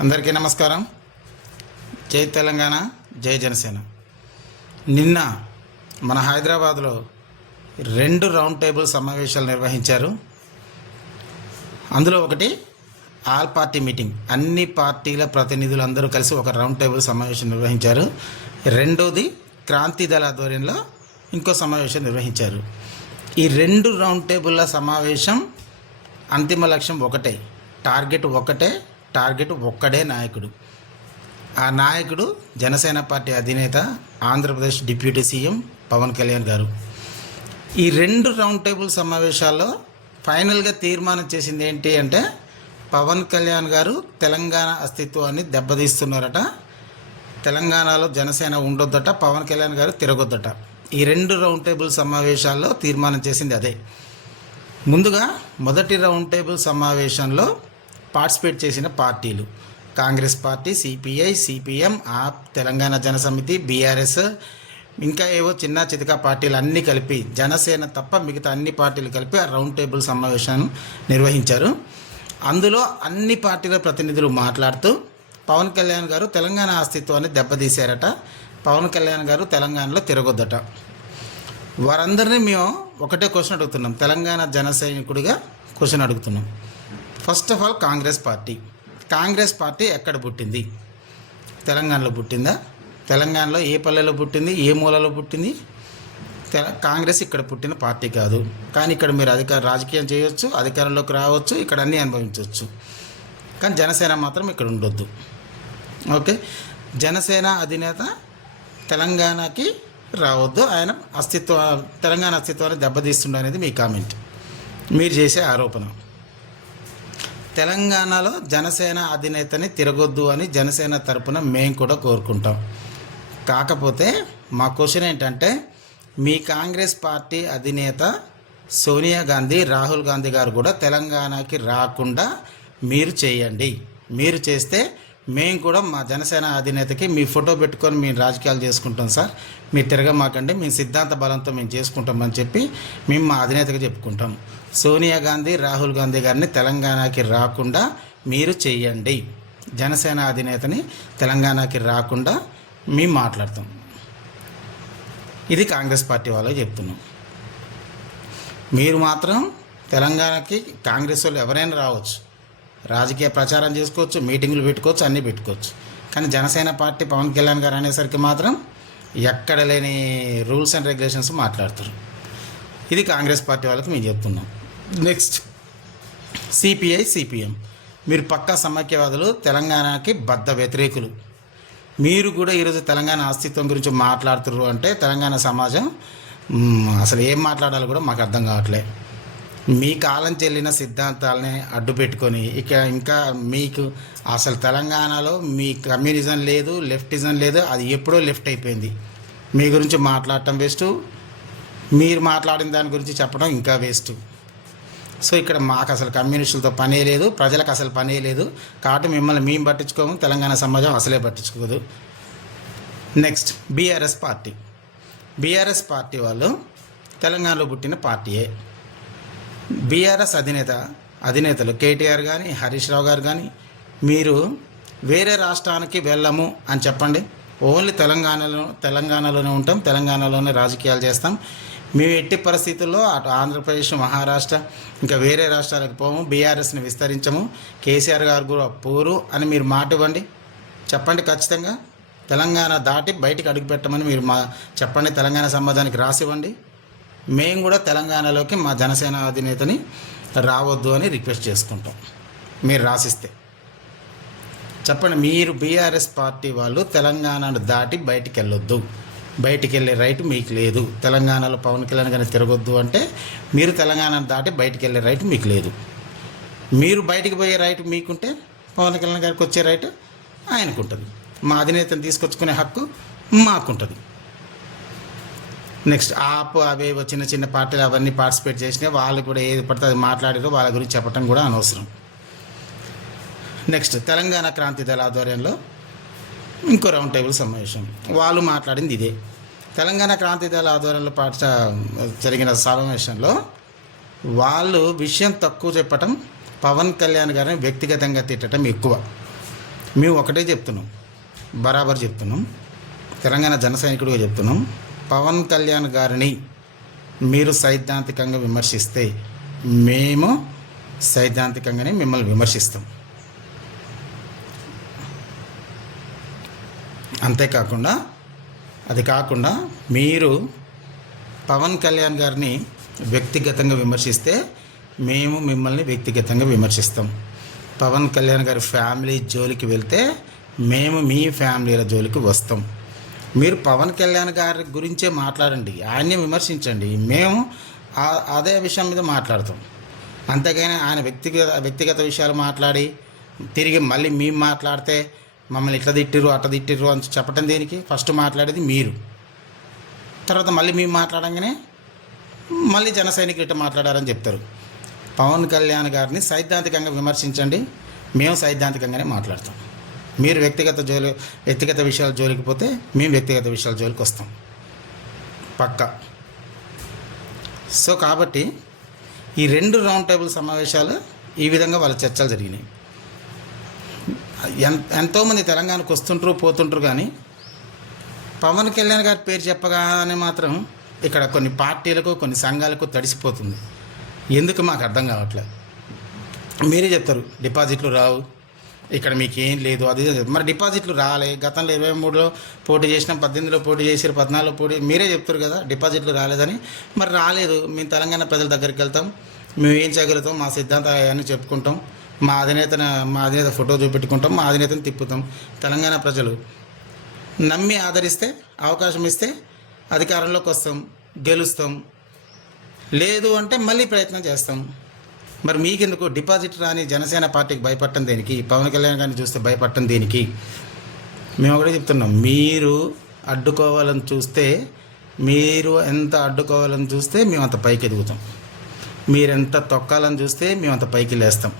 అందరికీ నమస్కారం. జై తెలంగాణ, జై జనసేన. నిన్న మన హైదరాబాద్లో 2 రౌండ్ టేబుల్ సమావేశాలు నిర్వహించారు. అందులో ఒకటి ఆల్ పార్టీ మీటింగ్, అన్ని పార్టీల ప్రతినిధులు అందరూ కలిసి ఒక రౌండ్ టేబుల్ సమావేశం నిర్వహించారు. రెండోది క్రాంతి దళ ఆధ్వర్యంలో ఇంకో సమావేశం నిర్వహించారు. ఈ 2 రౌండ్ టేబుల్ల సమావేశం అంతిమ లక్ష్యం ఒకటే, టార్గెట్ ఒక్కడే నాయకుడు. ఆ నాయకుడు జనసేన పార్టీ అధినేత, ఆంధ్రప్రదేశ్ డిప్యూటీ సీఎం పవన్ కళ్యాణ్ గారు. ఈ 2 రౌండ్ టేబుల్ సమావేశాల్లో ఫైనల్గా తీర్మానం చేసింది ఏంటి అంటే, పవన్ కళ్యాణ్ గారు తెలంగాణ అస్తిత్వాన్ని దెబ్బతీస్తున్నారట, తెలంగాణలో జనసేన ఉండొద్దట, పవన్ కళ్యాణ్ గారు తిరగొద్దట. ఈ 2 రౌండ్ టేబుల్ సమావేశాల్లో తీర్మానం చేసింది అదే. ముందుగా మొదటి రౌండ్ టేబుల్ సమావేశంలో పార్టిసిపేట్ చేసిన పార్టీలు కాంగ్రెస్ పార్టీ, సిపిఐ, సిపిఎం, ఆప్, తెలంగాణ జనసమితి, బీఆర్ఎస్, ఇంకా ఏవో చిన్న చితక పార్టీలు అన్నీ కలిపి, జనసేన తప్ప మిగతా అన్ని పార్టీలు కలిపి ఆ రౌండ్ టేబుల్ సమావేశాన్ని నిర్వహించారు. అందులో అన్ని పార్టీల ప్రతినిధులు మాట్లాడుతూ పవన్ కళ్యాణ్ గారు తెలంగాణ అస్తిత్వాన్ని దెబ్బతీశారట, పవన్ కళ్యాణ్ గారు తెలంగాణలో తిరగొద్దట. వారందరినీ మేము ఒకటే క్వశ్చన్ అడుగుతున్నాం, తెలంగాణ జన సైనికుడిగా క్వశ్చన్ అడుగుతున్నాం. First of all Congress party ఎక్కడ పుట్టింది? తెలంగాణలో పుట్టిందా? తెలంగాణలో ఏ పల్లెలో పుట్టింది? ఏ మూలలో పుట్టింది? కాంగ్రెస్ ఇక్కడ పుట్టిన పార్టీ కాదు. కానీ ఇక్కడ మీరు రాజకీయం చేయవచ్చు, అధికారంలోకి రావచ్చు, ఇక్కడ అన్నీ అనుభవించవచ్చు. కానీ జనసేన మాత్రం ఇక్కడ ఉండొద్దు. ఓకే, జనసేన అధినేత తెలంగాణకి రావద్దు, ఆయన తెలంగాణ అస్తిత్వాన్ని దెబ్బతీస్తుండ అనేది మీ కామెంట్, మీరు చేసే ఆరోపణ. తెలంగాణలో జనసేన అధినేతని తిరగొద్దు అని జనసేన తరపున మేము కూడా కోరుకుంటాం. కాకపోతే మా క్వశ్చన్ ఏంటంటే, మీ కాంగ్రెస్ పార్టీ అధినేత సోనియా గాంధీ, రాహుల్ గాంధీ గారు కూడా తెలంగాణకి రాకుండా మీరు చేయండి. మీరు చేస్తే మేము కూడా మా జనసేన అధినేతకి మీ ఫోటో పెట్టుకొని మేము రాజకీయాలు చేసుకుంటాం సార్, మీరు తిరగమాకండి, మేము సిద్ధాంత బలంతో మేము చేసుకుంటామని చెప్పి మేము మా అధినేతకి చెప్పుకుంటాం. సోనియా గాంధీ, రాహుల్ గాంధీ గారిని తెలంగాణకి రాకుండా మీరు చేయండి. జనసేన అధినేతని తెలంగాణకి రాకుండా మేము మాట్లాడతాం. ఇది కాంగ్రెస్ పార్టీ వాళ్ళకి చెప్తున్నాం. మీరు మాత్రం తెలంగాణకి కాంగ్రెస్ వాళ్ళు ఎవరైనా రావచ్చు, రాజకీయ ప్రచారం చేసుకోవచ్చు, మీటింగులు పెట్టుకోవచ్చు, అన్నీ పెట్టుకోవచ్చు. కానీ జనసేన పార్టీ పవన్ కళ్యాణ్ గారు అనేసరికి మాత్రం ఎక్కడ లేని రూల్స్ అండ్ రెగ్యులేషన్స్ మాట్లాడతారు. ఇది కాంగ్రెస్ పార్టీ వాళ్ళకి మేము చెప్తున్నాం. నెక్స్ట్ సిపిఐ, సిపిఎం, మీరు పక్కా సమైక్యవాదులు, తెలంగాణకి బద్ధ వ్యతిరేకులు. మీరు కూడా ఈరోజు తెలంగాణ అస్తిత్వం గురించి మాట్లాడుతున్నారు అంటే తెలంగాణ సమాజం అసలు ఏం మాట్లాడాలో కూడా మాకు అర్థం కావట్లేదు. మీ కాలం చెల్లిన సిద్ధాంతాలని అడ్డు పెట్టుకొని ఇంకా మీకు అసలు తెలంగాణలో మీ కమ్యూనిజం లేదు, లెఫ్టిజం లేదు, అది ఎప్పుడో లెఫ్ట్ అయిపోయింది. మీ గురించి మాట్లాడటం వేస్ట్, మీరు మాట్లాడిన దాని గురించి చెప్పడం ఇంకా వేస్ట్. సో ఇక్కడ మాకు అసలు కమ్యూనిస్టులతో పనే లేదు, ప్రజలకు అసలు పనే లేదు. కాబట్టి మిమ్మల్ని మేము పట్టించుకోము, తెలంగాణ సమాజం అసలే పట్టించుకోదు. నెక్స్ట్ బీఆర్ఎస్ పార్టీ వాళ్ళు తెలంగాణలో పుట్టిన పార్టీయే. బీఆర్ఎస్ అధినేతలు కేటీఆర్ కానీ, హరీష్ రావు గారు కానీ, మీరు వేరే రాష్ట్రానికి వెళ్ళము అని చెప్పండి, ఓన్లీ తెలంగాణలోనే ఉంటాం, తెలంగాణలోనే రాజకీయాలు చేస్తాం, మేము ఎట్టి పరిస్థితుల్లో అటు ఆంధ్రప్రదేశ్, మహారాష్ట్ర ఇంకా వేరే రాష్ట్రాలకు పోము, బీఆర్ఎస్ని విస్తరించము, కేసీఆర్ గారు కూడా పోరు అని మీరు మాట ఇవ్వండి. చెప్పండి, ఖచ్చితంగా తెలంగాణ దాటి బయటికి అడుగుపెట్టమని మీరు చెప్పండి, తెలంగాణ సమాజానికి రాసివ్వండి. మేము కూడా తెలంగాణలోకి మా జనసేన అధినేతని రావద్దు అని రిక్వెస్ట్ చేసుకుంటాం. మీరు రాసిస్తే చెప్పండి, మీరు బీఆర్ఎస్ పార్టీ వాళ్ళు తెలంగాణను దాటి బయటికి వెళ్ళొద్దు, బయటికి వెళ్ళే రైట్ మీకు లేదు. తెలంగాణలో పవన్ కళ్యాణ్ గారిని తిరగొద్దు అంటే మీరు తెలంగాణను దాటి బయటికి వెళ్ళే రైట్ మీకు లేదు. మీరు బయటికి పోయే రైట్ మీకుంటే పవన్ కళ్యాణ్ గారికి వచ్చే రైట్ ఆయనకు ఉంటుంది, మా అధినేతను తీసుకొచ్చుకునే హక్కు మాకుంటుంది. నెక్స్ట్ అవి చిన్న చిన్న పార్టీలు అవన్నీ పార్టిసిపేట్ చేసినాయి, వాళ్ళు కూడా ఏది పడితే అది మాట్లాడారో వాళ్ళ గురించి చెప్పడం కూడా అనవసరం. నెక్స్ట్ తెలంగాణ క్రాంతి దళ ఆధ్వర్యంలో ఇంకో రౌండ్ టేబుల్ సమావేశం, వాళ్ళు మాట్లాడింది ఇదే. తెలంగాణ క్రాంతి దళ ఆధ్వర్యంలో జరిగిన సమావేశంలో వాళ్ళు విషయం తక్కువ చెప్పటం, పవన్ కళ్యాణ్ గారిని వ్యక్తిగతంగా తిట్టడం ఎక్కువ. మేము ఒకటే చెప్తున్నాం, బరాబర్ చెప్తున్నాం, తెలంగాణ జన సైనికుడిగా చెప్తున్నాం. పవన్ కళ్యాణ్ గారిని మీరు సైద్ధాంతికంగా విమర్శిస్తే మేము సైద్ధాంతికంగానే మిమ్మల్ని విమర్శిస్తాం. అంతేకాకుండా అది కాకుండా మీరు పవన్ కళ్యాణ్ గారిని వ్యక్తిగతంగా విమర్శిస్తే మేము మిమ్మల్ని వ్యక్తిగతంగా విమర్శిస్తాం. పవన్ కళ్యాణ్ గారి ఫ్యామిలీ జోలికి వెళ్తే మేము మీ ఫ్యామిలీల జోలికి వస్తాం. మీరు పవన్ కళ్యాణ్ గారి గురించే మాట్లాడండి, ఆయన్ని విమర్శించండి, మేము అదే విషయం మీద మాట్లాడతాం. అంతేగాని ఆయన వ్యక్తిగత విషయాలు మాట్లాడి తిరిగి మళ్ళీ మేము మాట్లాడితే మమ్మల్ని ఇట్లా తిట్టిర్రు అట్లా తిట్టిర్రు అని చెప్పడం దేనికి? ఫస్ట్ మాట్లాడేది మీరు, తర్వాత మళ్ళీ మేము మాట్లాడంగానే మళ్ళీ జన సైనికులు ఇట్లా మాట్లాడారని చెప్తారు. పవన్ కళ్యాణ్ గారిని సైద్ధాంతికంగా విమర్శించండి, మేము సైద్ధాంతికంగానే మాట్లాడతాం. మీరు వ్యక్తిగత విషయాల జోలికి పోతే మేము వ్యక్తిగత విషయాల జోలికి వస్తాం పక్కా. సో కాబట్టి ఈ 2 రౌండ్ టేబుల్ సమావేశాలు ఈ విధంగా వాళ్ళ చర్చలు జరిగినాయి. ఎంతోమంది తెలంగాణకు వస్తుంటారు పోతుంటారు, కానీ పవన్ కళ్యాణ్ గారి పేరు చెప్పగానే మాత్రం ఇక్కడ కొన్ని పార్టీలకు కొన్ని సంఘాలకు తడిసిపోతుంది. ఎందుకు మాకు అర్థం కావట్లేదు. మీరే చెప్తారు డిపాజిట్లు రావు, ఇక్కడ మీకు ఏం లేదు, అది మరి డిపాజిట్లు రాలే. గతంలో 23లో పోటీ చేసినాం, 18లో పోటీ చేసారు, 14లో పోటీ, మీరే చెప్తారు కదా డిపాజిట్లు రాలేదని. మరి రాలేదు, మేము తెలంగాణ ప్రజల దగ్గరికి వెళ్తాం, మేము ఏం చేయగలుగుతాం, మా సిద్ధాంతాలు అవన్నీ చెప్పుకుంటాం, మా అధినేత ఫోటో చూపెట్టుకుంటాం, మా అధినేతను తిప్పుతాం. తెలంగాణ ప్రజలు నమ్మి ఆదరిస్తే, అవకాశం ఇస్తే అధికారంలోకి వస్తాం, గెలుస్తాం. లేదు అంటే మళ్ళీ ప్రయత్నం చేస్తాం. మరి మీకెందుకు డిపాజిట్ రాని జనసేన పార్టీకి భయపడటం దేనికి? పవన్ కళ్యాణ్ గారిని చూస్తే భయపడటం దేనికి? మేము ఒకటే చెప్తున్నాం, మీరు అడ్డుకోవాలని చూస్తే, మీరు ఎంత అడ్డుకోవాలని చూస్తే మేము అంత పైకి ఎదుగుతాం, మీరెంత తొక్కాలని చూస్తే మేము అంత పైకి లేస్తాం.